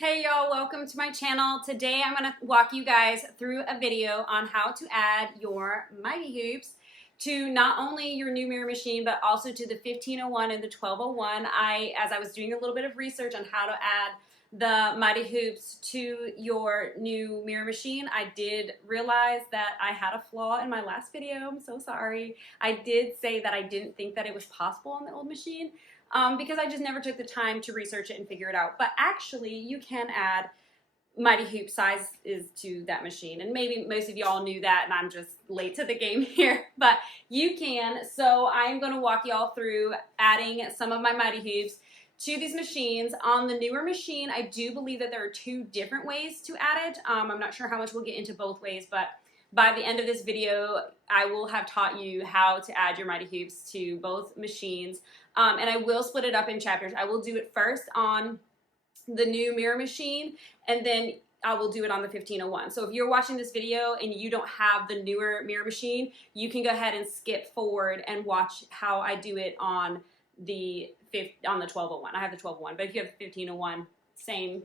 Hey y'all, welcome to my channel. Today I'm going to walk you guys through a video on how to add your MightyHoops to not only your new mirror machine but also to the 1501 and the 1201. As I was doing a little bit of research on how to add the MightyHoops to your new mirror machine, I did realize that I had a flaw in my last video. I'm so sorry. I did say that I didn't think that it was possible on the old machine. Because I just never took the time to research it and figure it out. But actually, you can add MightyHoop sizes to that machine. And maybe most of y'all knew that, and I'm just late to the game here. But you can. So I'm going to walk y'all through adding some of my MightyHoops to these machines. On the newer machine, I do believe that there are two different ways to add it. I'm not sure how much we'll get into both ways, but by the end of this video, I will have taught you how to add your MightyHoops to both machines. And I will split it up in chapters. I will do it first on the new mirror machine, and then I will do it on the 1501. So if you're watching this video and you don't have the newer mirror machine, you can go ahead and skip forward and watch how I do it on the 1201. I have the 1201, but if you have the 1501,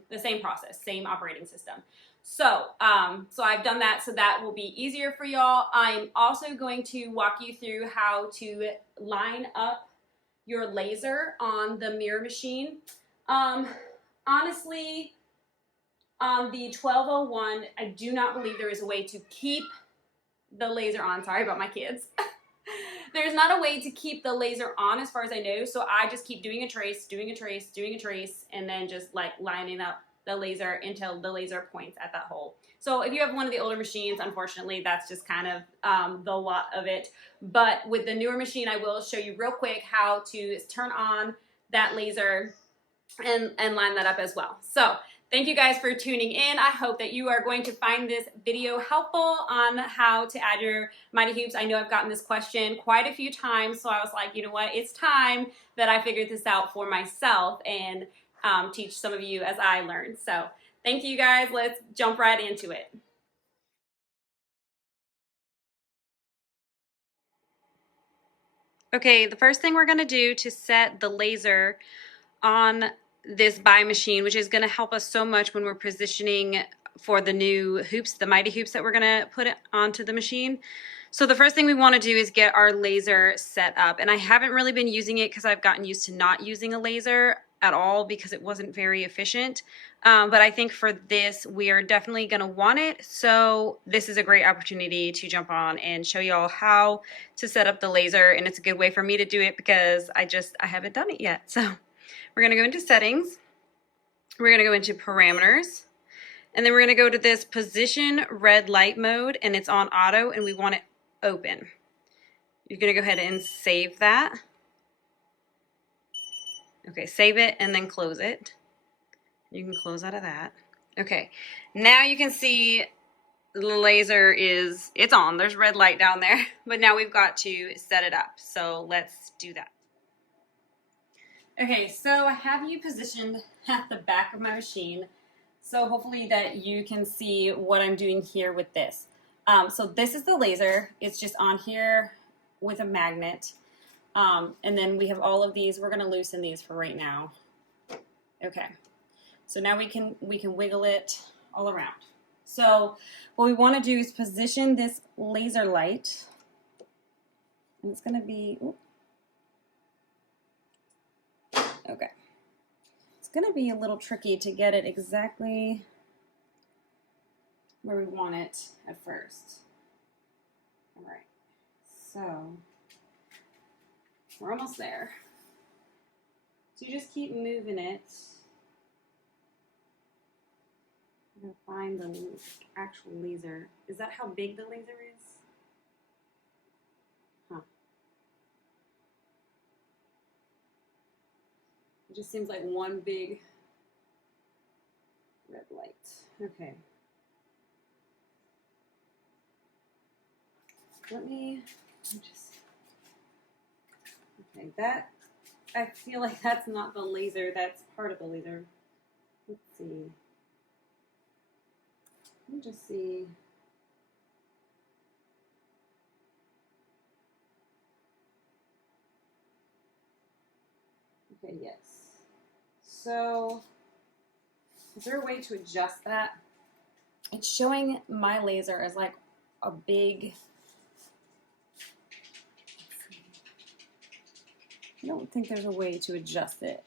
the same process, same operating system. So I've done that, so that will be easier for y'all. I'm also going to walk you through how to line up your laser on the mirror machine. Honestly, on the 1201, I do not believe there is a way to keep the laser on. Sorry about my kids. There's not a way to keep the laser on as far as I know, so I just keep doing a trace, and then just like lining up the laser until the laser points at that hole. So if you have one of the older machines, unfortunately, that's just kind of the lot of it. But with the newer machine, I will show you real quick how to turn on that laser and line that up as well. So thank you guys for tuning in. I hope that you are going to find this video helpful on how to add your MightyHoops. I know I've gotten this question quite a few times, so I was like, you know what, it's time that I figured this out for myself and teach some of you as I learned. So thank you guys. Let's jump right into it. Okay, the first thing we're going to do to set the laser on this BAi machine, which is going to help us so much when we're positioning for the new hoops, the MightyHoops that we're going to put onto the machine. So the first thing we want to do is get our laser set up. And I haven't really been using it because I've gotten used to not using a laser at all because it wasn't very efficient. But I think for this, we are definitely going to want it. So this is a great opportunity to jump on and show y'all how to set up the laser. And it's a good way for me to do it because I haven't done it yet. So we're going to go into settings. We're going to go into parameters. And then we're going to go to this position red light mode, and it's on auto, and we want it open. You're going to go ahead and save that. Okay, save it and then close it. You can close out of that. Okay, now you can see the laser it's on. There's red light down there, but now we've got to set it up. So let's do that. Okay, so I have you positioned at the back of my machine. So hopefully that you can see what I'm doing here with this. So this is the laser. It's just on here with a magnet. And then we have all of these. We're going to loosen these for right now. Okay. So now we can wiggle it all around. So what we want to do is position this laser light. And it's going to be, okay. It's going to be a little tricky to get it exactly where we want it at first. All right. So we're almost there. So you just keep moving it. I'm going to find the actual laser. Is that how big the laser is? Huh. It just seems like one big red light. Okay. Let me just, okay, that, I feel like that's not the laser, that's part of the laser. Let's see. Let me just see. Okay, yes. So Is there a way to adjust that? It's showing my laser as like a big, I don't think there's a way to adjust it.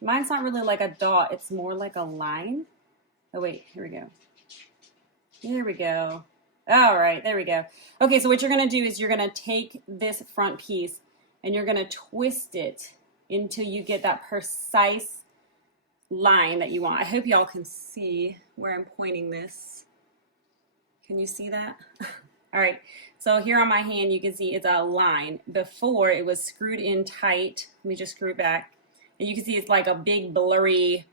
Mine's not really like a dot, it's more like a line. Oh wait, here we go. There we go. All right, there we go. Okay, so what you're gonna do is you're gonna take this front piece and you're gonna twist it until you get that precise line that you want. I hope y'all can see where I'm pointing this. Can you see that? All right, so here on my hand you can see it's a line. Before it was screwed in tight. Let me just screw it back. And you can see it's like a big blurry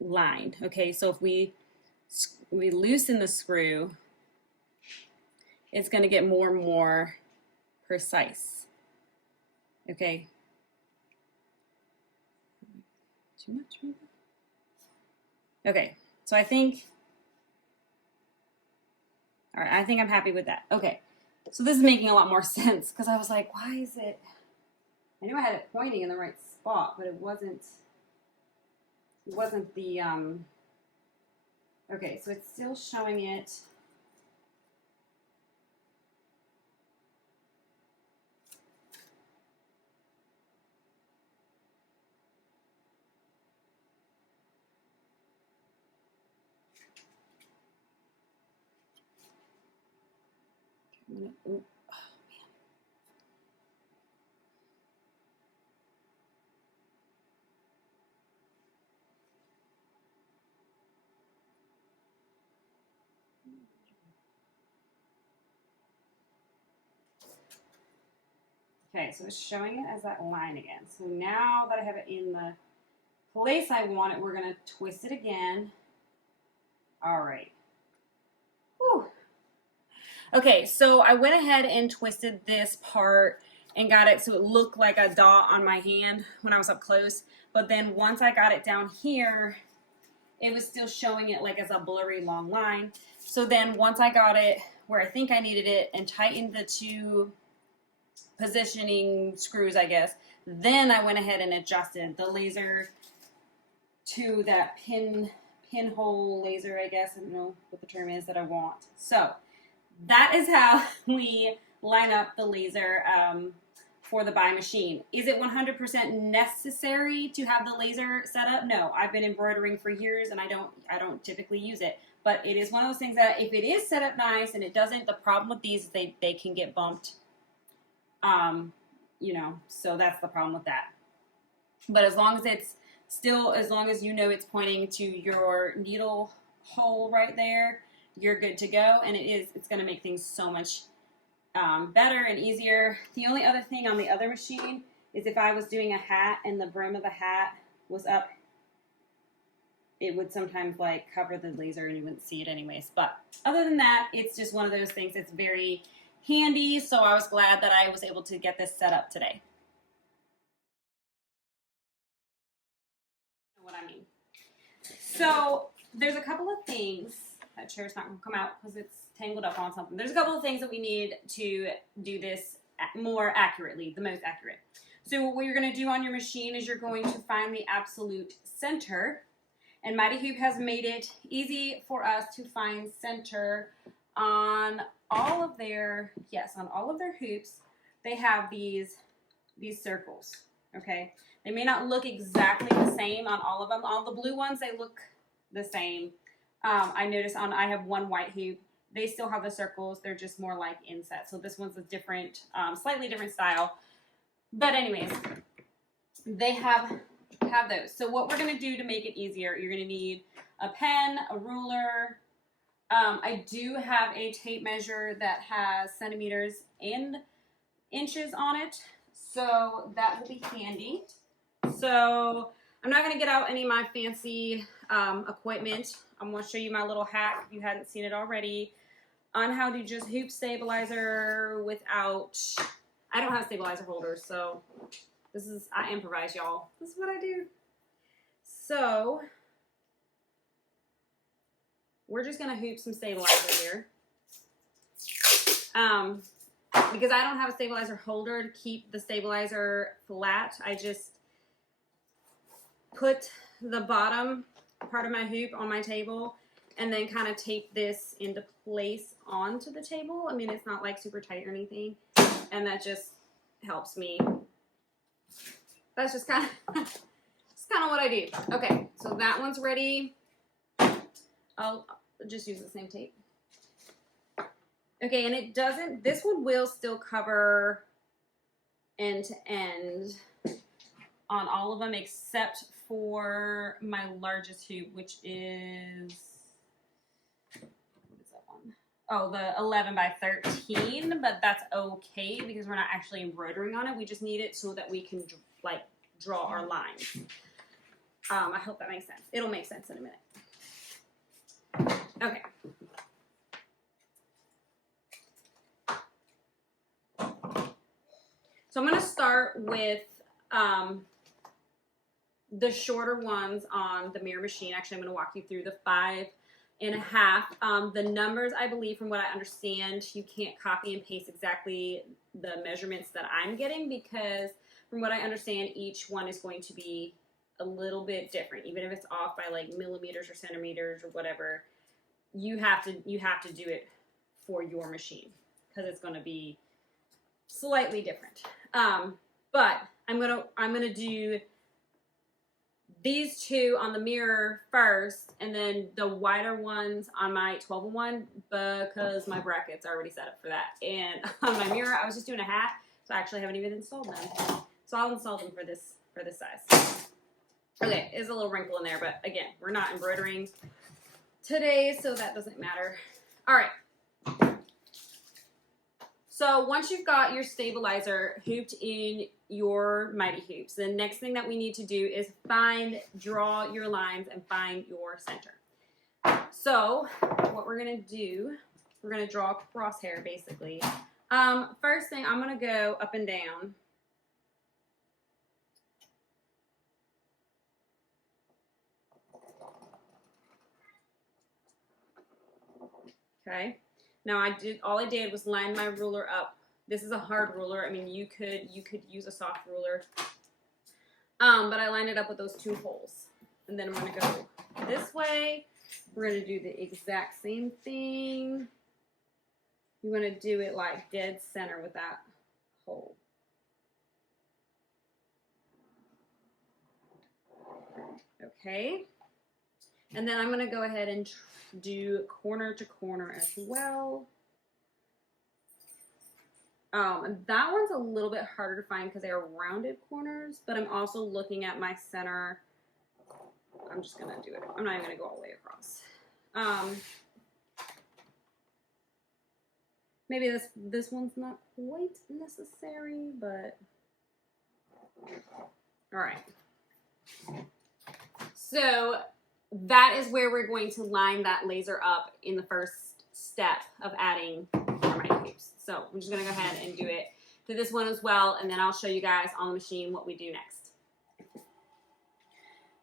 line. Okay, so if we loosen the screw, it's going to get more and more precise. Okay. Too much maybe? Okay, so I think, all right, I think I'm happy with that. Okay, so this is making a lot more sense because I was like, why is it, I knew I had it pointing in the right spot, but it wasn't the, okay, so it's still showing it. Ooh, oh, man. Okay, so it's showing it as that line again. So now that I have it in the place I want it, we're going to twist it again. All right. Whew. Okay, so I went ahead and twisted this part and got it so it looked like a dot on my hand when I was up close. But then once I got it down here, it was still showing it like as a blurry long line. So then once I got it where I think I needed it and tightened the two positioning screws, I guess, then I went ahead and adjusted the laser to that pinhole laser, I guess. I don't know what the term is that I want. So that is how we line up the laser for the BAi machine. Is it 100% necessary to have the laser set up? No, I've been embroidering for years and I don't typically use it. But it is one of those things that if it is set up nice and it doesn't, the problem with these is they can get bumped. You know, so that's the problem with that. But as long as it's still, as long as you know it's pointing to your needle hole right there, you're good to go. And it's going to make things so much better and easier. The only other thing on the other machine is if I was doing a hat and the brim of the hat was up, it would sometimes like cover the laser and you wouldn't see it anyways. But other than that, it's just one of those things that's very handy, so I was glad that I was able to get this set up today. You know what I mean? So there's a couple of things, that chair's not going to come out because it's tangled up on something. There's a couple of things that we need to do this more accurately, the most accurate. So what you're going to do on your machine is you're going to find the absolute center, and MightyHoop has made it easy for us to find center on all of their, on all of their hoops. They have these circles, okay? They may not look exactly the same on all of them. All the blue ones, they look the same. I noticed I have one white hoop. They still have the circles. They're just more like inset. So this one's a different, slightly different style. But anyways, they have those. So what we're going to do to make it easier, you're going to need a pen, a ruler. I do have a tape measure that has centimeters and inches on it, so that will be handy. So I'm not going to get out any of my fancy equipment. I'm going to show you my little hack, if you hadn't seen it already, on how to just hoop stabilizer without, I don't have stabilizer holders, so I improvise, y'all. This is what I do. So we're just going to hoop some stabilizer here. Because I don't have a stabilizer holder to keep the stabilizer flat, I just put the bottom part of my hoop on my table and then kind of tape this into place onto the table. I mean, it's not like super tight or anything, and that just helps me. That's just kind of it's kind of what I do. Okay, so that one's ready. I'll just use the same tape. Okay, and it doesn't, this one will still cover end to end on all of them except for my largest hoop, which is, what is that one? Oh, the 11 by 13, but that's okay because we're not actually embroidering on it. We just need it so that we can like draw our lines. I hope that makes sense. It'll make sense in a minute. Okay. So I'm going to start with the shorter ones on the mirror machine. Actually, I'm going to walk you through the 5.5. The numbers, I believe, from what I understand, you can't copy and paste exactly the measurements that I'm getting because from what I understand, each one is going to be a little bit different. Even if it's off by like millimeters or centimeters or whatever, you have to do it for your machine because it's going to be slightly different. But I'm gonna do these two on the mirror first, and then the wider ones on my 12-in-1 because my bracket's already set up for that. And on my mirror, I was just doing a hat, so I actually haven't even installed them. So I'll install them for this size. Okay, there's a little wrinkle in there, but again, we're not embroidering today, so that doesn't matter. All right. So once you've got your stabilizer hooped in your MightyHoops, the next thing that we need to do is draw your lines and find your center. So what we're going to do, we're going to draw a crosshair basically. First thing, I'm going to go up and down. Okay. Now all I did was line my ruler up. This is a hard ruler. I mean, you could use a soft ruler. But I lined it up with those two holes. And then I'm going to go this way. We're going to do the exact same thing. You want to do it like dead center with that hole. Okay. And then I'm going to go ahead and do corner to corner as well. That one's a little bit harder to find because they are rounded corners, but I'm also looking at my center. I'm just going to do it. I'm not even going to go all the way across. Maybe this one's not quite necessary, but all right. So that is where we're going to line that laser up in the first step of adding our MightyHoops. So I'm just going to go ahead and do it to this one as well, and then I'll show you guys on the machine what we do next.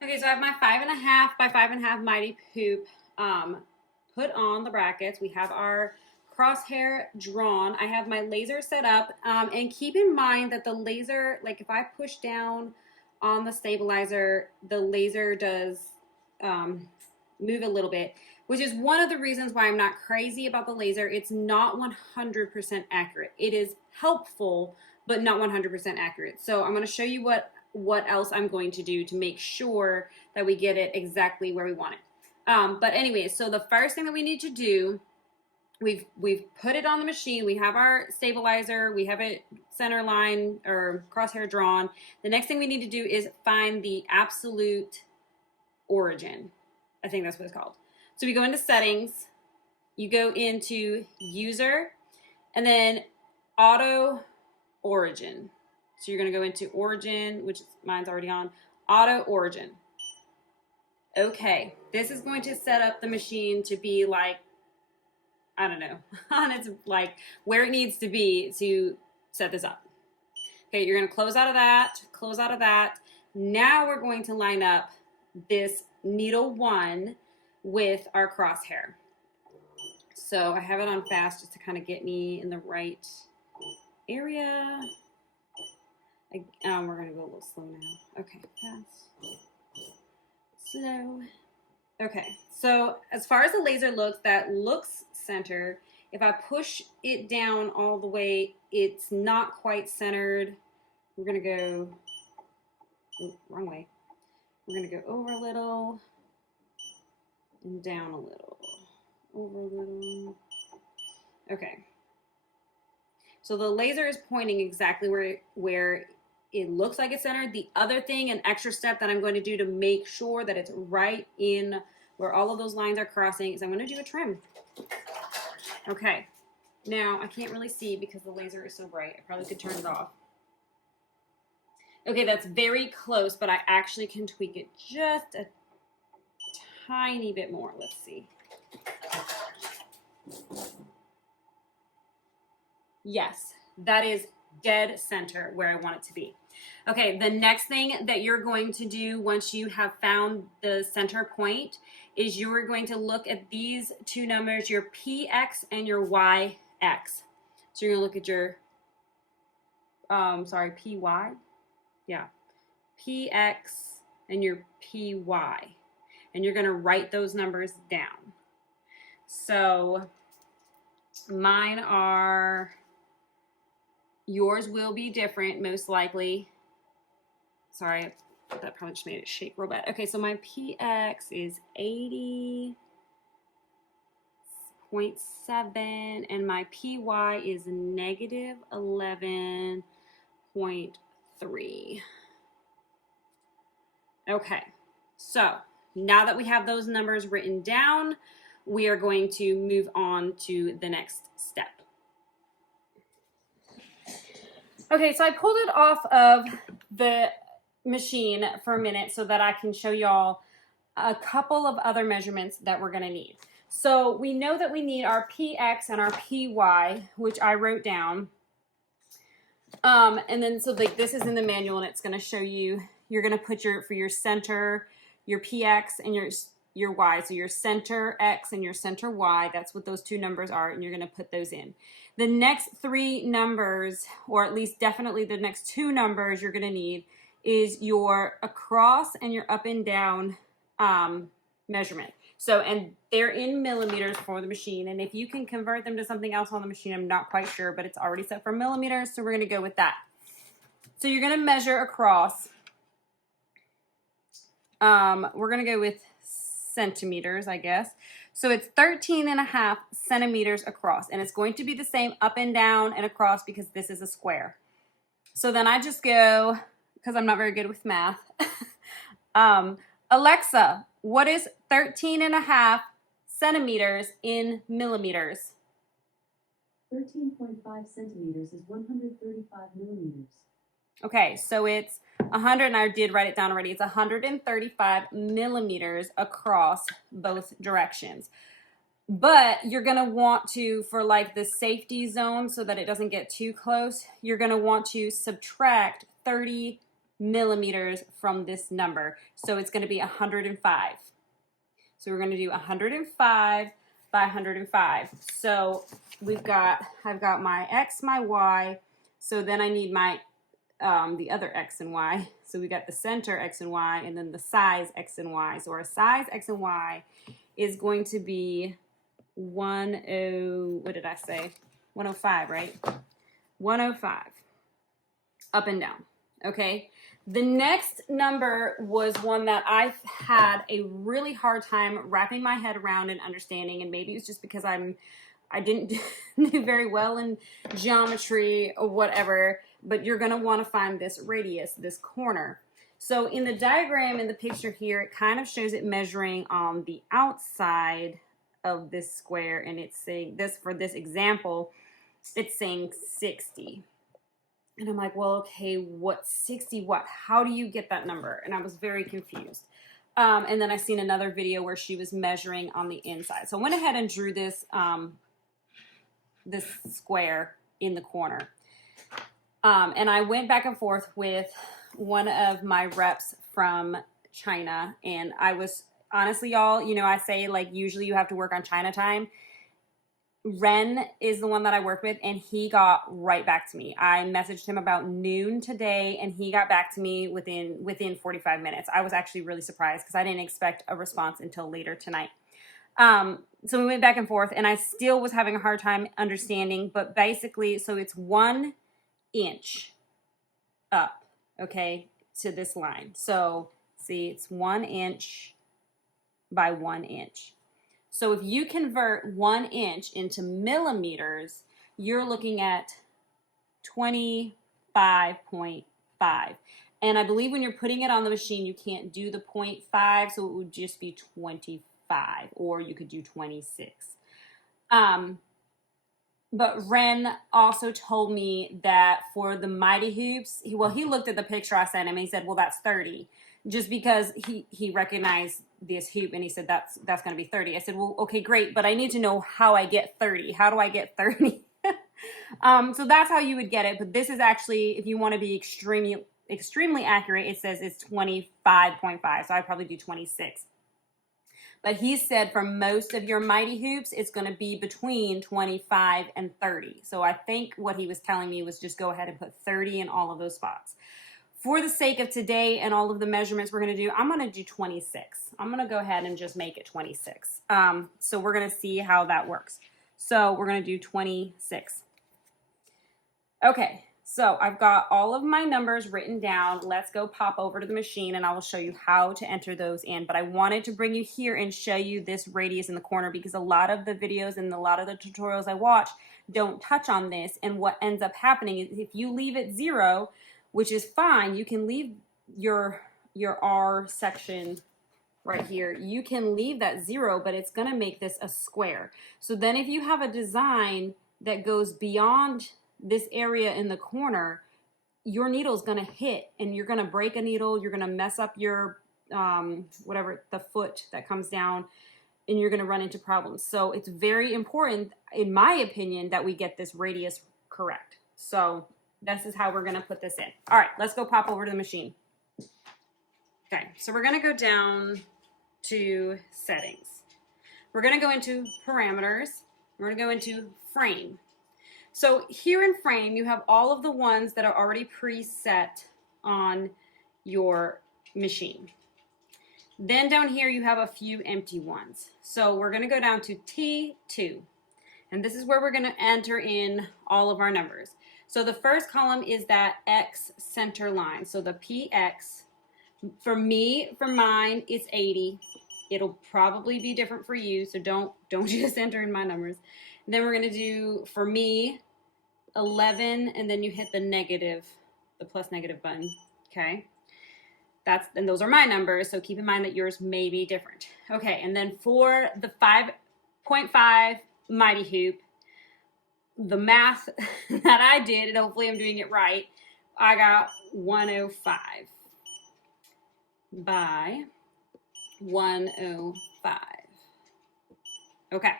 Okay, so I have my 5.5 by 5.5 Mighty Hoop put on the brackets. We have our crosshair drawn. I have my laser set up, and keep in mind that the laser, like if I push down on the stabilizer, the laser does move a little bit, which is one of the reasons why I'm not crazy about the laser. It's not 100% accurate. It is helpful, but not 100% accurate. So I'm going to show you what else I'm going to do to make sure that we get it exactly where we want it. But anyways, so the first thing that we need to do, we've put it on the machine. We have our stabilizer. We have it center line or crosshair drawn. The next thing we need to do is find the absolute origin. I think that's what it's called. So we go into settings, you go into user, and then auto origin. So you're going to go into origin, which mine's already on, auto origin. Okay, this is going to set up the machine to be like, I don't know, on its like where it needs to be to set this up. Okay, you're going to close out of that, close out of that. Now we're going to line up this needle 1 with our crosshair. So I have it on fast just to kind of get me in the right area. We're going to go a little slow now. Okay, fast, slow, Okay, so as far as the laser looks, that looks centered. If I push it down all the way, it's not quite centered. We're gonna go, ooh, wrong way. We're gonna go over a little and down a little, over a little. Okay. So the laser is pointing exactly where it looks like it's centered. The other thing, an extra step that I'm going to do to make sure that it's right in where all of those lines are crossing is I'm going to do a trim. Okay. Now, I can't really see because the laser is so bright. I probably could turn it off. Okay, that's very close, but I actually can tweak it just a tiny bit more. Let's see. Yes, that is dead center where I want it to be. Okay, the next thing that you're going to do once you have found the center point is you're going to look at these two numbers, your PX and your YX. So you're going to look at your, PY? Yeah, PX and your PY. And you're going to write those numbers down. So mine are, yours will be different, most likely. Sorry, that probably just made it shake real bad. Okay, so my PX is 80.7 and my PY is negative 11.3. Okay, so now that we have those numbers written down, we are going to move on to the next step. Okay, so I pulled it off of the machine for a minute so that I can show y'all a couple of other measurements that we're going to need. So we know that we need our PX and our PY, which I wrote down. And then so like this is in the manual and it's going to show you, you're going to put for your center, your PX and your Y. So your center X and your center Y, that's what those two numbers are, and you're going to put those in. The next three numbers, or at least definitely the next two numbers you're going to need is your across and your up and down measurement. So, and they're in millimeters for the machine. And if you can convert them to something else on the machine, I'm not quite sure, but it's already set for millimeters. So we're going to go with that. So you're going to measure across. We're going to go with centimeters, I guess. So it's 13.5 centimeters across, and it's going to be the same up and down and across because this is a square. So then I just go, because I'm not very good with math. Alexa, what is 13.5 centimeters in millimeters? 13.5 centimeters is 135 millimeters. Okay, so it's 100, and I did write it down already. It's 135 millimeters across both directions. But you're going to want to, for like the safety zone so that it doesn't get too close, you're going to want to subtract 30 millimeters from this number. So it's going to be 105. So we're going to do 105 by 105. So I've got my X, my Y. So then I need my the other X and Y. So we got the center X and Y and then the size X and Y. So our size X and Y is going to be 105, right? 105 up and down. Okay. The next number was one that I've had a really hard time wrapping my head around and understanding, and maybe it's just because I didn't do very well in geometry or whatever, but you're going to want to find this radius, this corner. So in the diagram in the picture here, it kind of shows it measuring on the outside of this square, and it's saying this, for this example, it's saying 60. And I'm like, well, okay, what 60 what? How do you get that number? And I was very confused. And then I seen another video where she was measuring on the inside. So I went ahead and drew this this square in the corner. And I went back and forth with one of my reps from China. And I was, honestly, y'all, you know, I say like usually you have to work on China time. Ren is the one that I work with, and he got right back to me. I messaged him about noon today, and he got back to me within 45 minutes. I was actually really surprised because I didn't expect a response until later tonight. So we went back and forth, and I still was having a hard time understanding, but basically, so it's 1 inch up, okay, to this line. So see, it's 1 inch by 1 inch. So if you convert 1 inch into millimeters, you're looking at 25.5. And I believe when you're putting it on the machine, you can't do the 0.5, so it would just be 25, or you could do 26. But Ren also told me that for the MightyHoops, he looked at the picture I sent him and he said, well, that's 30. Just because he recognized this hoop and he said, that's going to be 30. I said, well, okay, great, but I need to know how I get 30. How do I get 30? So that's how you would get it. But this is actually, if you want to be extremely accurate, it says it's 25.5. So I'd probably do 26. But he said for most of your MightyHoops, it's going to be between 25 and 30. So I think what he was telling me was just go ahead and put 30 in all of those spots. For the sake of today and all of the measurements we're going to do, I'm going to do 26. I'm going to go ahead and just make it 26. So we're going to see how that works. So we're going to do 26. Okay. So I've got all of my numbers written down. Let's go pop over to the machine and I will show you how to enter those in. But I wanted to bring you here and show you this radius in the corner because a lot of the videos and a lot of the tutorials I watch don't touch on this. And what ends up happening is if you leave it 0, which is fine, you can leave your R section right here. You can leave that 0, but it's going to make this a square. So then if you have a design that goes beyond this area in the corner, your needle is going to hit and you're going to break a needle. You're going to mess up your whatever, the foot that comes down, and you're going to run into problems. So it's very important, in my opinion, that we get this radius correct. So this is how we're going to put this in. All right, let's go pop over to the machine. Okay, so we're going to go down to settings. We're going to go into parameters. We're going to go into frame. So here in frame, you have all of the ones that are already preset on your machine. Then down here, you have a few empty ones. So we're going to go down to T2. And this is where we're going to enter in all of our numbers. So the first column is that X center line. So the PX, for me, for mine, it's 80. It'll probably be different for you, so don't just enter in my numbers. And then we're going to do, for me, 11, and then you hit the plus negative button, okay? And those are my numbers, so keep in mind that yours may be different. Okay, and then for the 5.5 MightyHoop, the math that I did, and hopefully I'm doing it right, I got 105 by 105. Okay.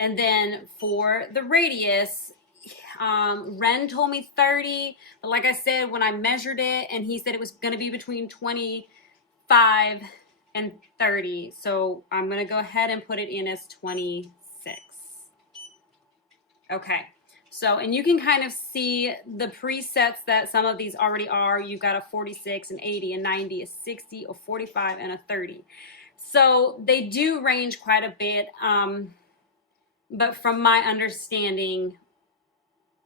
And then for the radius, Ren told me 30, but like I said, when I measured it, and he said it was going to be between 25 and 30. So I'm going to go ahead and put it in as 26. Okay. So, and you can kind of see the presets that some of these already are. You've got a 46, an 80, a 90, a 60, a 45, and a 30. So they do range quite a bit. But from my understanding,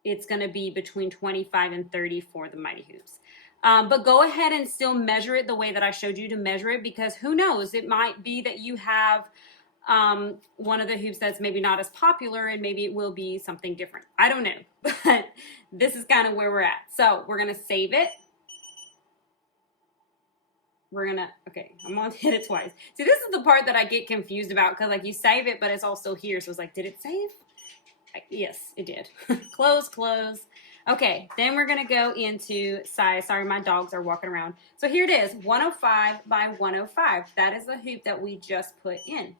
it's going to be between 25 and 30 for the MightyHoops. But go ahead and still measure it the way that I showed you to measure it, because who knows, it might be that you have one of the hoops that's maybe not as popular, and maybe it will be something different. I don't know, but this is kind of where we're at. So we're going to save it. Okay, I'm going to hit it twice. See, this is the part that I get confused about, because like you save it, but it's also here. So it's like, did it save? Yes, it did. Close. Okay, then we're going to go into size. Sorry, my dogs are walking around. So here it is, 105 by 105. That is the hoop that we just put in.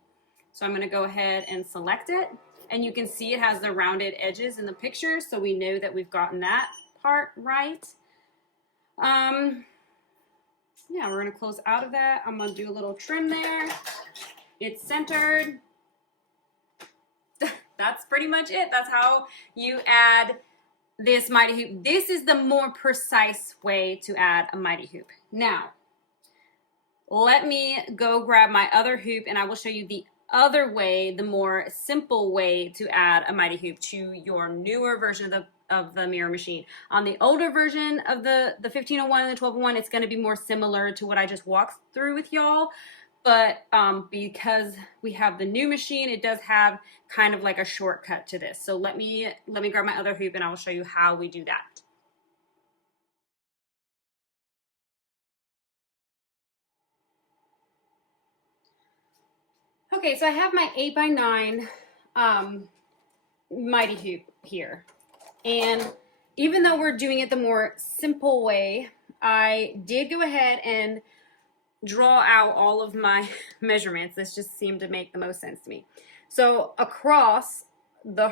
So I'm going to go ahead and select it. And you can see it has the rounded edges in the picture, so we know that we've gotten that part right. Yeah, we're going to close out of that. I'm going to do a little trim there. It's centered. that's pretty much it. That's how you add this mighty hoop. This is the more precise way to add a mighty hoop. Now, let me go grab my other hoop and I will show you the other way, the more simple way to add a mighty hoop to your newer version of the mirror machine. On the older version of the 1501 and the 1201, it's going to be more similar to what I just walked through with y'all. But because we have the new machine, it does have kind of like a shortcut to this. So let me grab my other hoop and I will show you how we do that. Okay, so I have my 8x9 mighty hoop here. And even though we're doing it the more simple way, I did go ahead and draw out all of my measurements. This just seemed to make the most sense to me. So across the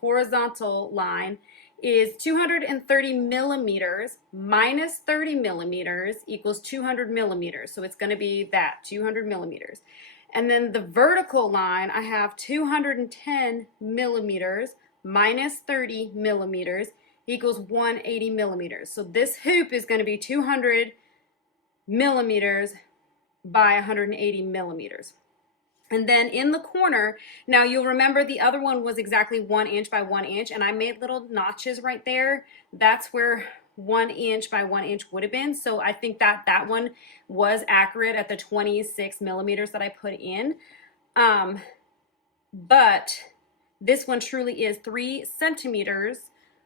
horizontal line is 230 millimeters minus 30 millimeters equals 200 millimeters. So it's going to be that, 200 millimeters. And then the vertical line, I have 210 millimeters minus 30 millimeters equals 180 millimeters. So this hoop is going to be 200 millimeters by 180 millimeters. And then in the corner, now you'll remember the other one was exactly 1 inch by 1 inch, and I made little notches right there. That's where 1 inch by 1 inch would have been. So I think that that one was accurate at the 26 millimeters that I put in. But this one truly is 3 centimeters,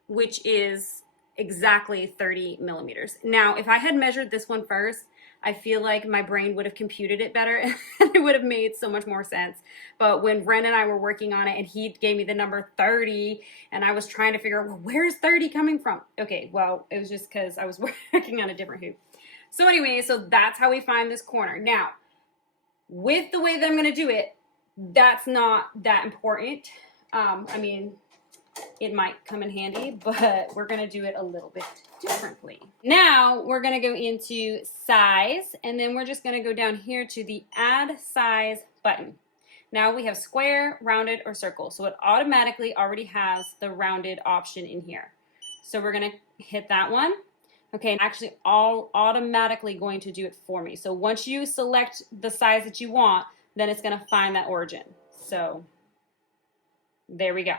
which is exactly 30 millimeters. Now, if I had measured this one first, I feel like my brain would have computed it better and it would have made so much more sense. But when Ren and I were working on it and he gave me the number 30 and I was trying to figure out, well, where's 30 coming from? Okay, well, it was just because I was working on a different hoop. So anyway, so that's how we find this corner. Now, with the way that I'm going to do it, that's not that important. I mean, it might come in handy, but we're going to do it a little bit differently. Now we're going to go into size, and then we're just going to go down here to the add size button. Now we have square, rounded, or circle. So it automatically already has the rounded option in here. So we're going to hit that one. Okay, actually all automatically going to do it for me. So once you select the size that you want, then it's going to find that origin. So there we go.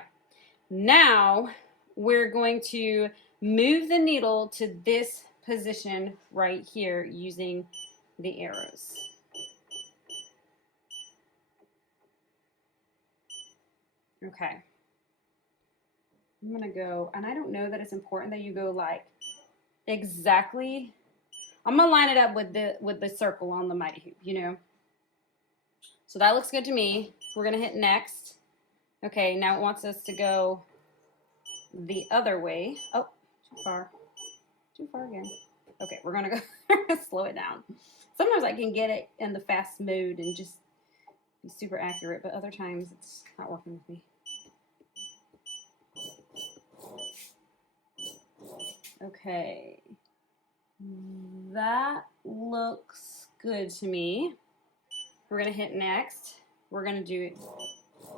Now we're going to move the needle to this position right here using the arrows. Okay. I'm gonna go, and I don't know that it's important that you go like exactly. I'm gonna line it up with the circle on the mighty hoop, you know. So that looks good to me. We're gonna hit next. Okay, now it wants us to go the other way. Oh, too far. Too far again. Okay, we're gonna go slow it down. Sometimes I can get it in the fast mode and just be super accurate, but other times it's not working with me. Okay, that looks good to me. We're gonna hit next. We're gonna do it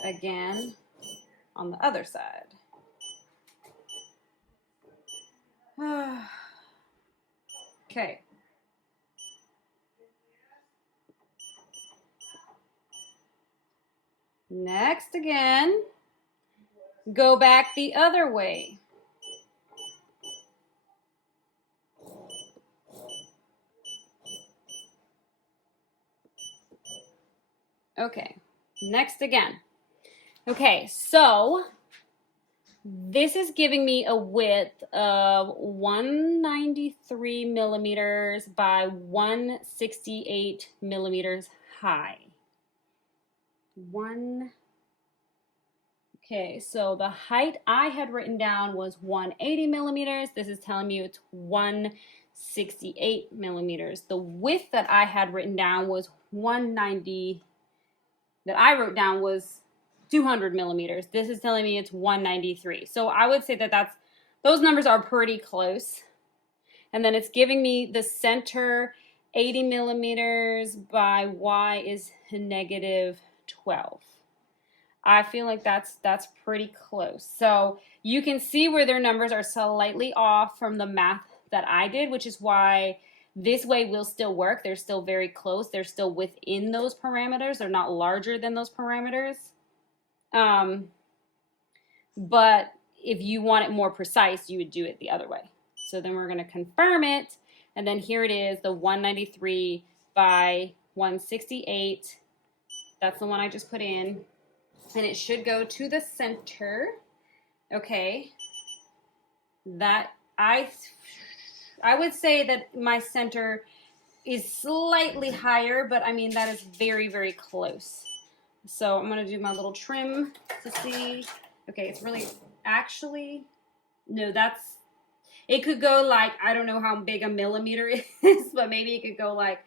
again on the other side. Okay. Next again. Go back the other way. Okay, next again. Okay, so this is giving me a width of 193 millimeters by 168 millimeters high. Okay, so the height I had written down was 180 millimeters. This is telling me it's 168 millimeters. The width that I had written down was 190, that I wrote down was 200 millimeters. This is telling me it's 193. So I would say that those numbers are pretty close. And then it's giving me the center 80 millimeters by Y is negative 12. I feel like that's pretty close. So you can see where their numbers are slightly off from the math that I did, which is why this way will still work. They're still very close. They're still within those parameters. They're not larger than those parameters. But if you want it more precise, you would do it the other way. So then we're going to confirm it. And then here it is, the 193 by 168. That's the one I just put in. And it should go to the center. Okay. That I would say that my center is slightly higher, but I mean, that is very, very close. So I'm going to do my little trim to see. Okay, it's really, actually, no, it could go like, I don't know how big a millimeter is, but maybe it could go like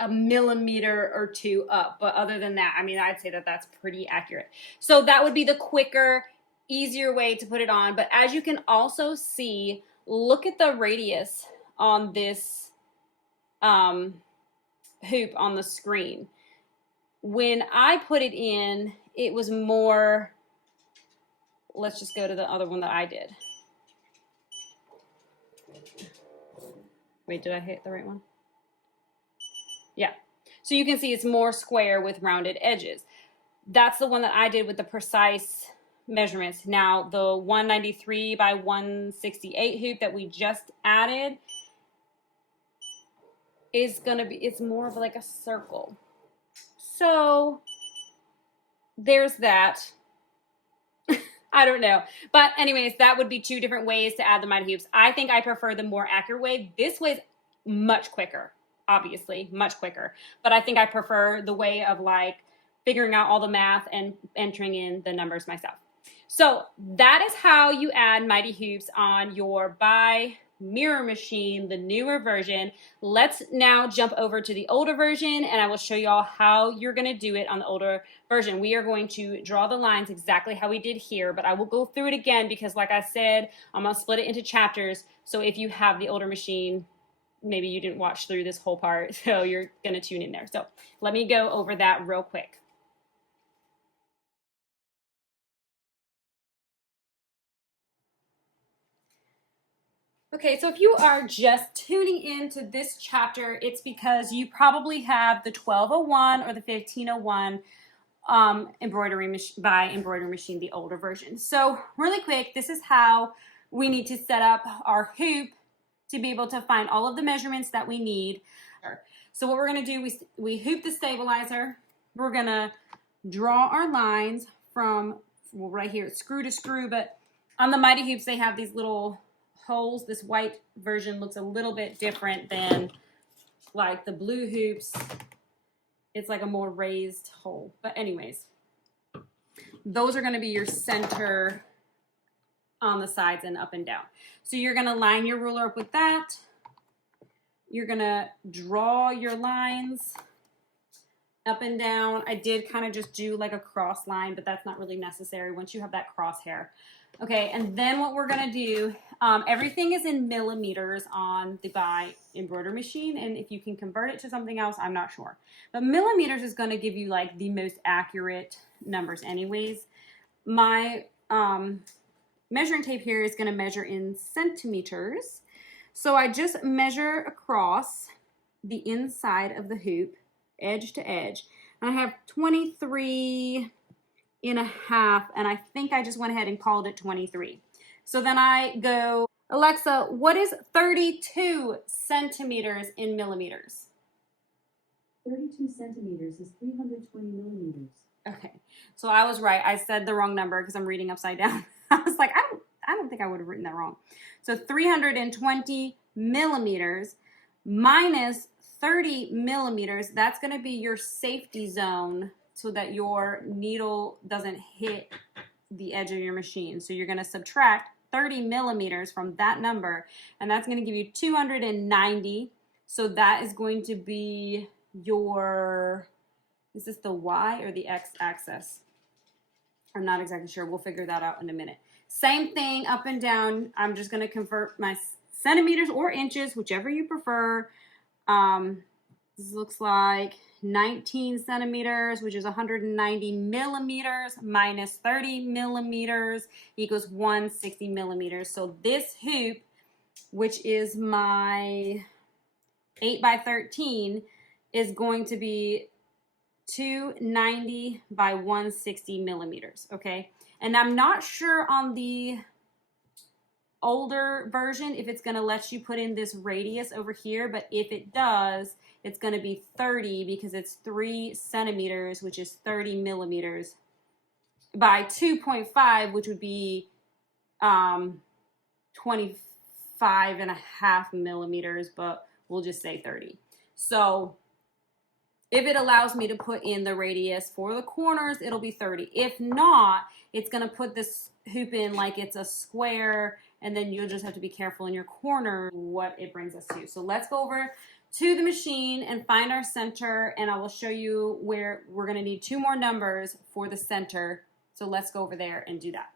a millimeter or two up. But other than that, I mean, I'd say that that's pretty accurate. So that would be the quicker, easier way to put it on. But as you can also see, look at the radius on this hoop on the screen. When I put it in, it was more, let's just go to the other one that I did. Wait, did I hit the right one? Yeah. So you can see it's more square with rounded edges. That's the one that I did with the precise measurements. Now, the 193 by 168 hoop that we just added is going to be, it's more of like a circle. So there's that. I don't know. But anyways, that would be two different ways to add the Mighty Hoops. I think I prefer the more accurate way. This way is much quicker, obviously, much quicker. But I think I prefer the way of like figuring out all the math and entering in the numbers myself. So that is how you add Mighty Hoops on your BAi mirror machine, the newer version. Let's now jump over to the older version and I will show you all how you're going to do it on the older version. We are going to draw the lines exactly how we did here, but I will go through it again because like I said, I'm going to split it into chapters. So if you have the older machine, maybe you didn't watch through this whole part, so you're going to tune in there. So let me go over that real quick. Okay, so if you are just tuning into this chapter, it's because you probably have the 1201 or the 1501 embroidery BAi embroidery machine, the older version. So really quick, this is how we need to set up our hoop to be able to find all of the measurements that we need. So what we're going to do, we hoop the stabilizer. We're going to draw our lines from, well, right here, it's screw to screw, but on the Mighty Hoops, they have these little holes. This white version looks a little bit different than like the blue hoops. It's like a more raised hole. But anyways, those are going to be your center on the sides and up and down. So you're going to line your ruler up with that. You're going to draw your lines up and down. I did kind of just do like a cross line, but that's not really necessary once you have that crosshair. Okay, and then what we're going to do, everything is in millimeters on the BAi embroidery machine, and if you can convert it to something else, I'm not sure. But millimeters is going to give you like the most accurate numbers anyways. My measuring tape here is going to measure in centimeters. So I just measure across the inside of the hoop, edge to edge. And I have 23 and a half, and I think I just went ahead and called it 23. So then I go, Alexa, what is 32 centimeters in millimeters? 32 centimeters is 320 millimeters. Okay, so I was right. I said the wrong number because I'm reading upside down. I was like, I don't think I would have written that wrong. So 320 millimeters minus 30 millimeters, that's going to be your safety zone so that your needle doesn't hit the edge of your machine. So you're going to subtract 30 millimeters from that number, and that's going to give you 290. So that is going to be your, is this the Y or the X axis? I'm not exactly sure. We'll figure that out in a minute. Same thing up and down. I'm just going to convert my centimeters or inches, whichever you prefer. This looks like 19 centimeters, which is 190 millimeters, minus 30 millimeters equals 160 millimeters. So this hoop, which is my 8 by 13, is going to be 290 by 160 millimeters, okay? And I'm not sure on the older version if it's going to let you put in this radius over here, but if it does, it's going to be 30 because it's 3 centimeters, which is 30 millimeters, by 2.5, which would be 25 and a half millimeters, but we'll just say 30. So if it allows me to put in the radius for the corners, it'll be 30. If not, it's going to put this hoop in like it's a square, and then you'll just have to be careful in your corner what it brings us to. So let's go over to the machine and find our center, and I will show you where we're going to need 2 more numbers for the center. So let's go over there and do that.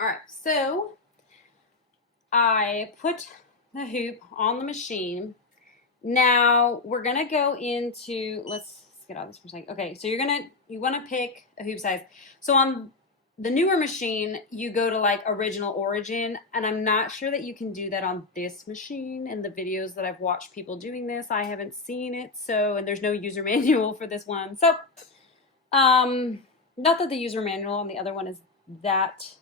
All right, so I put the hoop on the machine. Now we're going to go into, let's get out of this for a second. Okay, so you want to pick a hoop size. So on the newer machine, you go to like original origin, and I'm not sure that you can do that on this machine. In the videos that I've watched people doing this, I haven't seen it, so, and there's no user manual for this one. So, not that the user manual on the other one is that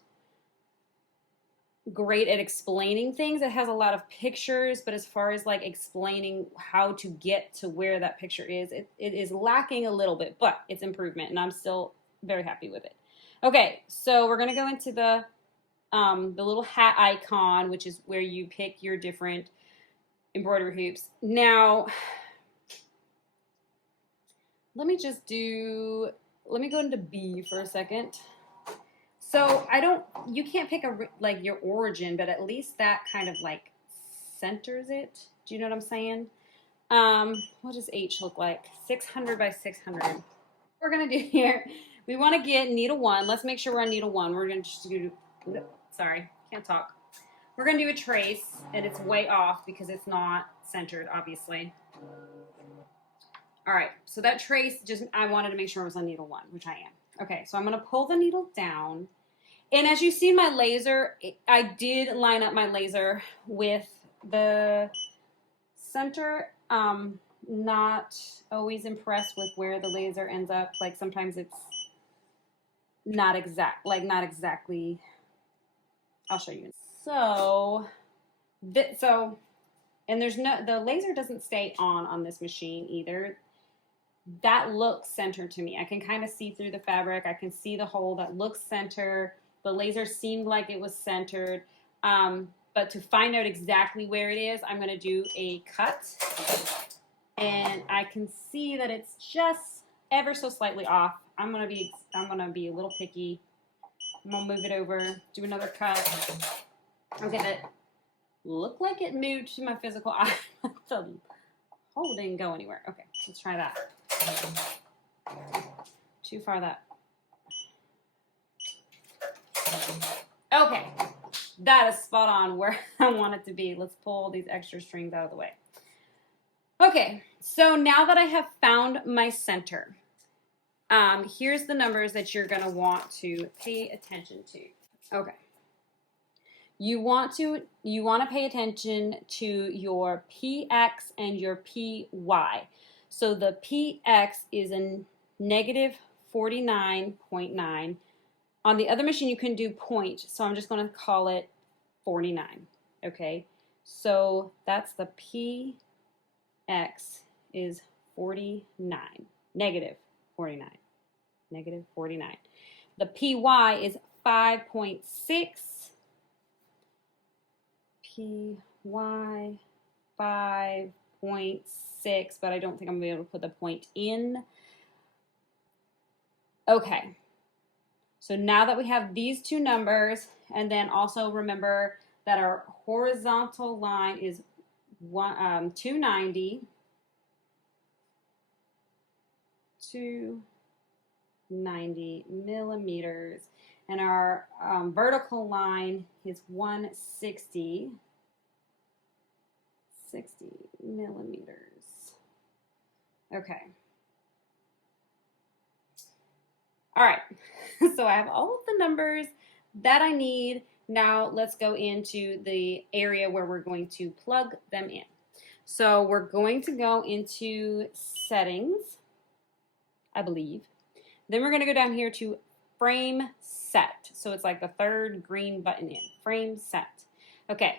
great at explaining things. It has a lot of pictures, but as far as like explaining how to get to where that picture is, it is lacking a little bit, but it's improvement, and I'm still very happy with it. Okay, so we're gonna go into the little hat icon, which is where you pick your different embroidery hoops. Now, let me go into B for a second. So you can't pick like your origin, but at least that kind of like centers it. Do you know what I'm saying? What does H look like? 600 by 600. What we're gonna do here, we want to get needle 1. Let's make sure we're on needle 1. We're gonna just do, sorry, can't talk. We're gonna do a trace, and it's way off because it's not centered, obviously. All right, so that trace, I wanted to make sure I was on needle 1, which I am. Okay, so I'm gonna pull the needle down. And as you see my laser, I did line up my laser with the center. Not always impressed with where the laser ends up. Like sometimes it's not exactly. I'll show you. So, and the laser doesn't stay on this machine either. That looks centered to me. I can kind of see through the fabric. I can see the hole that looks centered. The laser seemed like it was centered, but to find out exactly where it is, I'm going to do a cut, and I can see that it's just ever so slightly off. I'm going to be a little picky. I'm going to move it over, do another cut. Okay, that looked like it moved to my physical eye. The hole didn't go anywhere. Okay, let's try that. Too far that. Okay, that is spot on where I want it to be. Let's pull these extra strings out of the way. Okay, so now that I have found my center, here's the numbers that you're going to want to pay attention to. Okay, you want to pay attention to your PX and your PY. So the PX is a negative 49.9. On the other machine, you can do point, so I'm just going to call it 49, okay? So that's the PX is 49, negative 49, negative 49. The PY is 5.6, PY 5.6, but I don't think I'm going to be able to put the point in. Okay. So now that we have these 2 numbers, and then also remember that our horizontal line is 290 millimeters, and our vertical line is 160 60 millimeters. Okay. All right, so I have all of the numbers that I need. Now let's go into the area where we're going to plug them in. So we're going to go into settings, I believe. Then we're going to go down here to frame set. So it's like the third green button in, frame set. Okay,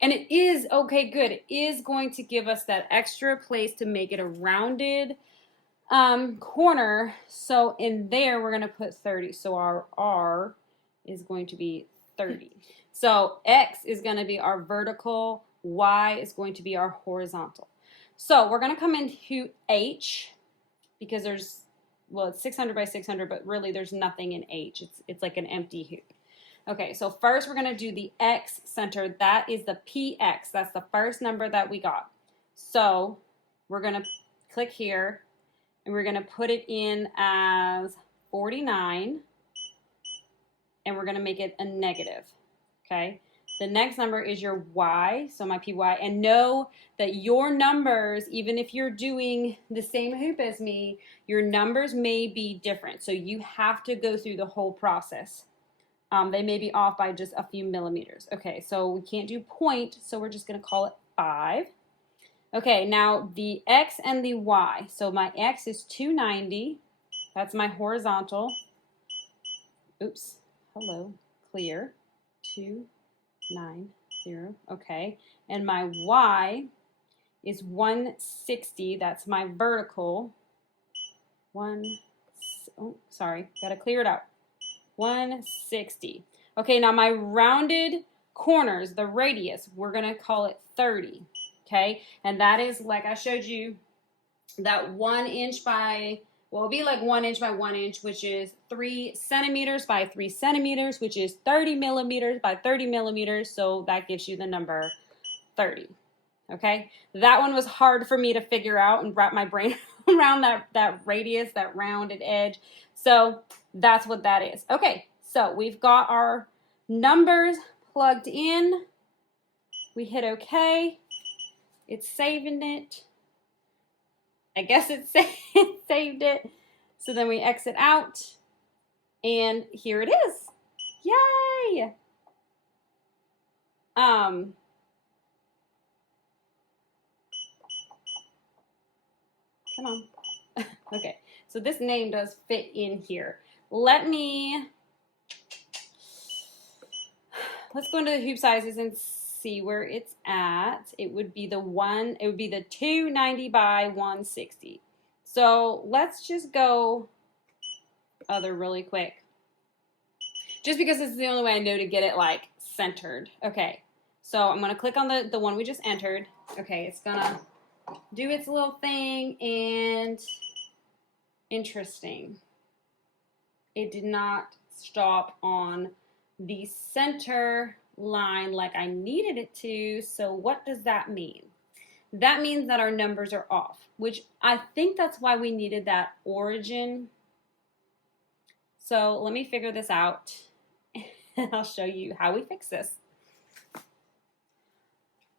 and it is, okay, good. It is going to give us that extra place to make it a rounded corner. So in there, we're going to put 30. So our R is going to be 30. So X is going to be our vertical. Y is going to be our horizontal. So we're going to come into H because there's, well, it's 600 by 600, but really there's nothing in H. It's like an empty hoop. Okay, so first we're going to do the X center. That is the PX. That's the first number that we got. So we're going to click here and we're going to put it in as 49 and we're going to make it a negative. Okay, the next number is your Y, so my PY, and know that your numbers, even if you're doing the same hoop as me, your numbers may be different. So you have to go through the whole process. They may be off by just a few millimeters. Okay, so we can't do point, so we're just going to call it 5. Okay, now the X and the Y. So my X is 290. That's my horizontal. Oops, hello, clear. 290, okay. And my Y is 160. That's my vertical. Sorry, gotta clear it out. 160. Okay, now my rounded corners, the radius, we're gonna call it 30. Okay, and that is, like I showed you, that 1 inch by, well, it'll be like 1 inch by 1 inch, which is 3 centimeters by 3 centimeters, which is 30 millimeters by 30 millimeters. So that gives you the number 30. Okay, that one was hard for me to figure out and wrap my brain around, that radius, that rounded edge. So that's what that is. Okay, so we've got our numbers plugged in. We hit OK. It's saving it. I guess it saved it. So then we exit out. And here it is. Yay! Come on. Okay, so this name does fit in here. Let's go into the hoop sizes and see where it's at. It would be the 290 by 160. So let's just go other really quick. Just because this is the only way I know to get it like centered. Okay, so I'm gonna click on the one we just entered. Okay, it's gonna do its little thing, and interesting. It did not stop on the center line like I needed it to. So what does that mean? That means that our numbers are off, which I think that's why we needed that origin. So let me figure this out and I'll show you how we fix this.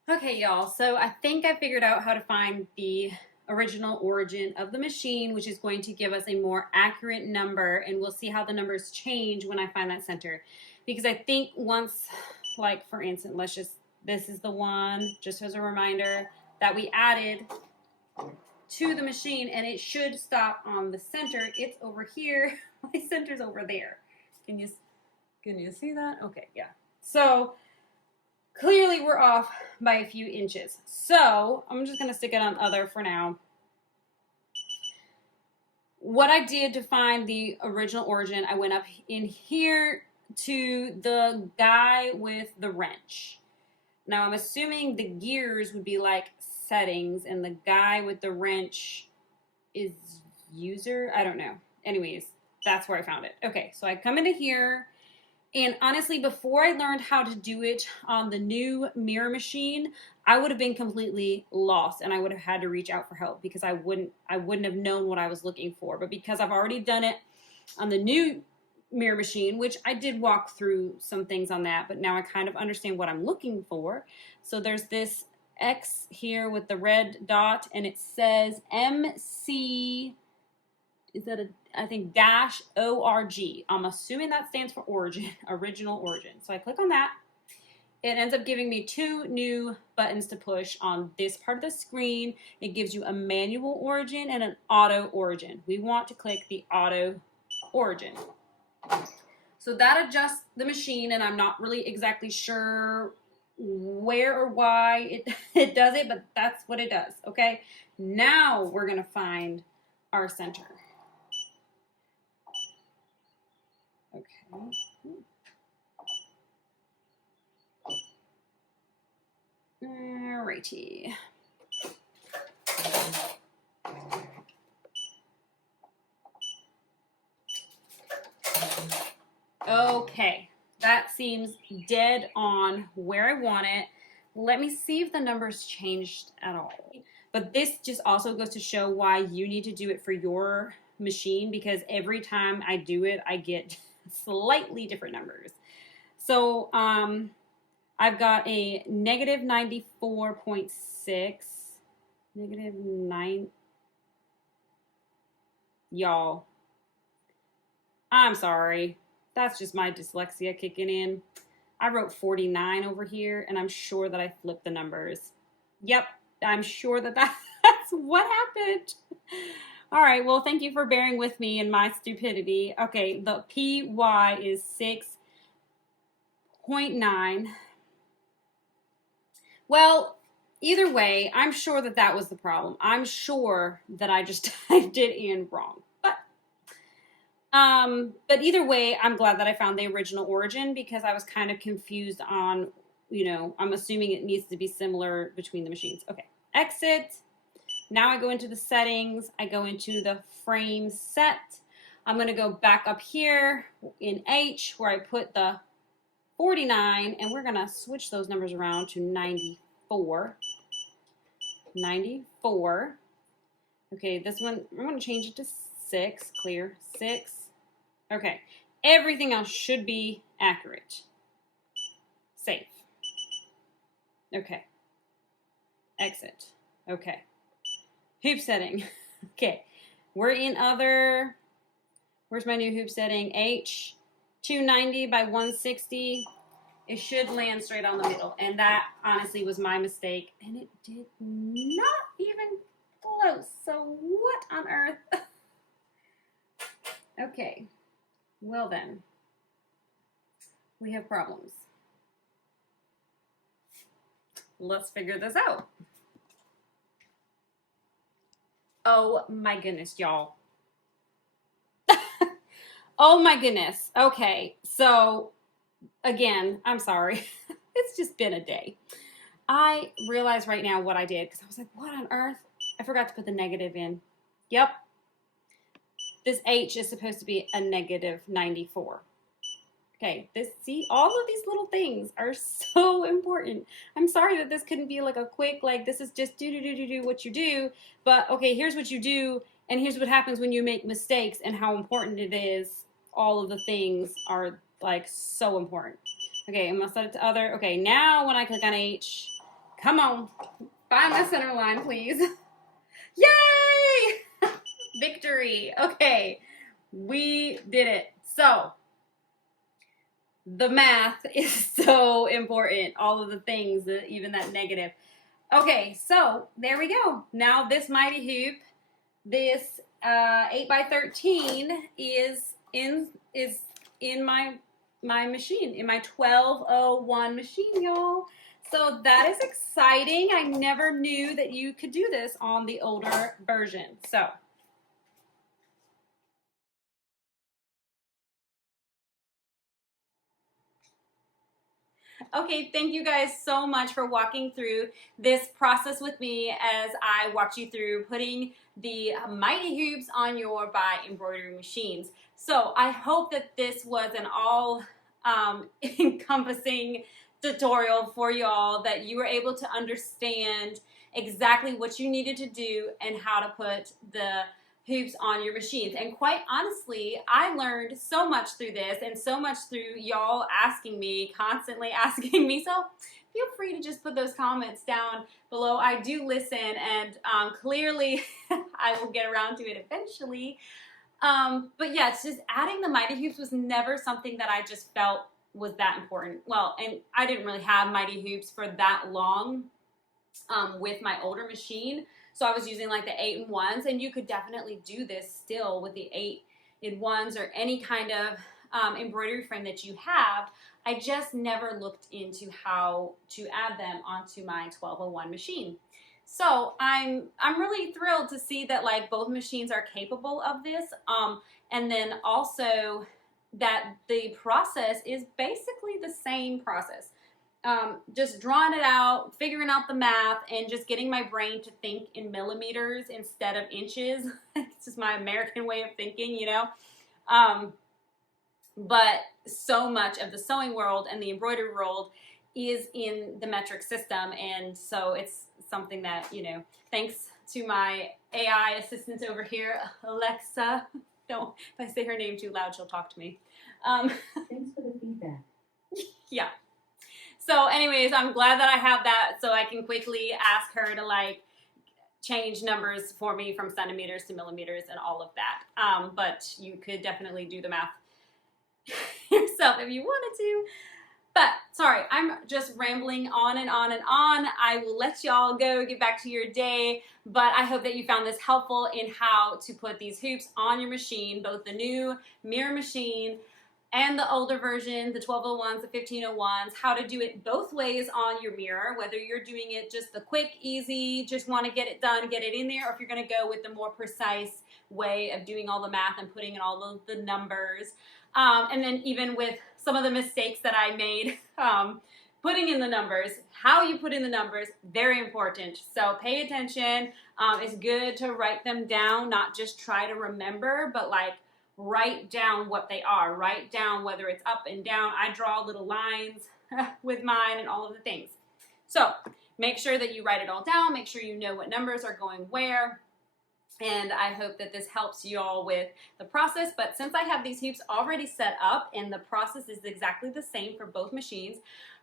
Okay, y'all, so I think I figured out how to find the original origin of the machine, which is going to give us a more accurate number, and we'll see how the numbers change when I find that center. Because I think once, like for instance, this is the one, just as a reminder, that we added to the machine, and it should stop on the center. It's over here. My center's over there. Can you see that? Okay, yeah. So clearly we're off by a few inches. So I'm just going to stick it on other for now. What I did to find the original origin, I went up in here to the guy with the wrench. Now I'm assuming the gears would be like settings and the guy with the wrench is user. I don't know. Anyways, that's where I found it. Okay, so I come into here. And honestly, before I learned how to do it on the new mirror machine, I would have been completely lost and I would have had to reach out for help because I wouldn't have known what I was looking for. But because I've already done it on the new mirror machine, which I did walk through some things on that, but now I kind of understand what I'm looking for. So there's this X here with the red dot, and it says MC, is that a, I think dash ORG. I'm assuming that stands for origin, original origin. So I click on that. It ends up giving me 2 new buttons to push on this part of the screen. It gives you a manual origin and an auto origin. We want to click the auto origin. So that adjusts the machine, and I'm not really exactly sure where or why it does it, but that's what it does, okay? Now we're gonna find our center. Okay. Alrighty. Okay, that seems dead on where I want it. Let me see if the numbers changed at all. But this just also goes to show why you need to do it for your machine, because every time I do it, I get slightly different numbers. So I've got a negative 94.6, negative 9. Y'all, I'm sorry. That's just my dyslexia kicking in. I wrote 49 over here, and I'm sure that I flipped the numbers. Yep, I'm sure that that's what happened. All right, well, thank you for bearing with me in my stupidity. Okay, the PY is 6.9. Well, either way, I'm sure that that was the problem. I'm sure that I just typed it in wrong. But either way, I'm glad that I found the original origin, because I was kind of confused on, you know, I'm assuming it needs to be similar between the machines. Okay, exit. Now I go into the settings. I go into the frame set. I'm going to go back up here in H where I put the 49, and we're going to switch those numbers around to 94. 94. Okay, this one, I'm going to change it to 6, clear, 6. Okay, everything else should be accurate. Save. Okay. Exit. Okay. Hoop setting. Okay, we're in other, where's my new hoop setting? H, 290 by 160. It should land straight on the middle, and that honestly was my mistake, and it did not even close. So what on earth? Okay. Well then, we have problems. Let's figure this out. Oh my goodness, y'all. Oh my goodness. Okay, so again, I'm sorry. It's just been a day. I realize right now what I did, because I was like, what on earth? I forgot to put the negative in. Yep. This H is supposed to be a negative 94. Okay, see, all of these little things are so important. I'm sorry that this couldn't be like a quick, like, this is just do what you do. But, okay, here's what you do, and here's what happens when you make mistakes and how important it is. All of the things are, like, so important. Okay, I'm going to set it to other. Okay, now when I click on H, come on, find my center line, please. Yay! Victory. Okay, we did it. So, the math is so important. All of the things, even that negative. Okay, so there we go. Now this Mighty Hoop, this 8x13 is in my machine, in my 1201 machine, y'all. So that is exciting. I never knew that you could do this on the older version. So okay, thank you guys so much for walking through this process with me as I walked you through putting the Mighty Hoops on your BAi Embroidery machines. So I hope that this was an all encompassing tutorial for y'all, that you were able to understand exactly what you needed to do and how to put the hoops on your machines. And quite honestly, I learned so much through this and so much through y'all asking me, constantly asking me. So feel free to just put those comments down below. I do listen, and clearly I will get around to it eventually. But yeah, it's just adding the MightyHoops was never something that I just felt was that important. Well, and I didn't really have MightyHoops for that long with my older machine. So I was using like the 8-in-1s, and you could definitely do this still with the 8-in-1s or any kind of embroidery frame that you have. I just never looked into how to add them onto my 1201 machine. So I'm really thrilled to see that like both machines are capable of this, and then also that the process is basically the same process. Just drawing it out, figuring out the math, and just getting my brain to think in millimeters instead of inches. It's just my American way of thinking, you know. But so much of the sewing world and the embroidery world is in the metric system, and so it's something that, you know, thanks to my AI assistant over here, Alexa. Don't, if I say her name too loud, she'll talk to me. Thanks for the feedback. Yeah. So anyways, I'm glad that I have that so I can quickly ask her to like change numbers for me from centimeters to millimeters and all of that. But you could definitely do the math yourself if you wanted to. But sorry, I'm just rambling on and on and on. I will let y'all go, get back to your day. But I hope that you found this helpful in how to put these hoops on your machine, both the new mirror machine and the older version, the 1201s, the 1501s, how to do it both ways on your mirror, whether you're doing it just the quick, easy, just want to get it done, get it in there, or if you're going to go with the more precise way of doing all the math and putting in all of the numbers. And then even with some of the mistakes that I made, putting in the numbers, how you put in the numbers, very important. So pay attention. It's good to write them down, not just try to remember, but like write down what they are. Write down whether it's up and down. I draw little lines with mine and all of the things. So make sure that you write it all down. Make sure you know what numbers are going where. And I hope that this helps you all with the process. But since I have these hoops already set up and the process is exactly the same for both machines,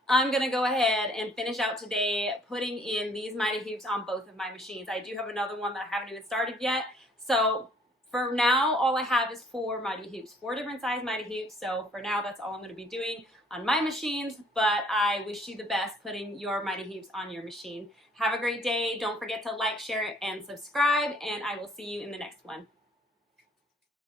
I'm going to go ahead and finish out today putting in these MightyHoops on both of my machines. I do have another one that I haven't even started yet. So for now, all I have is 4 MightyHoops, 4 different size MightyHoops. So for now, that's all I'm going to be doing on my machines. But I wish you the best putting your MightyHoops on your machine. Have a great day. Don't forget to like, share, and subscribe. And I will see you in the next one.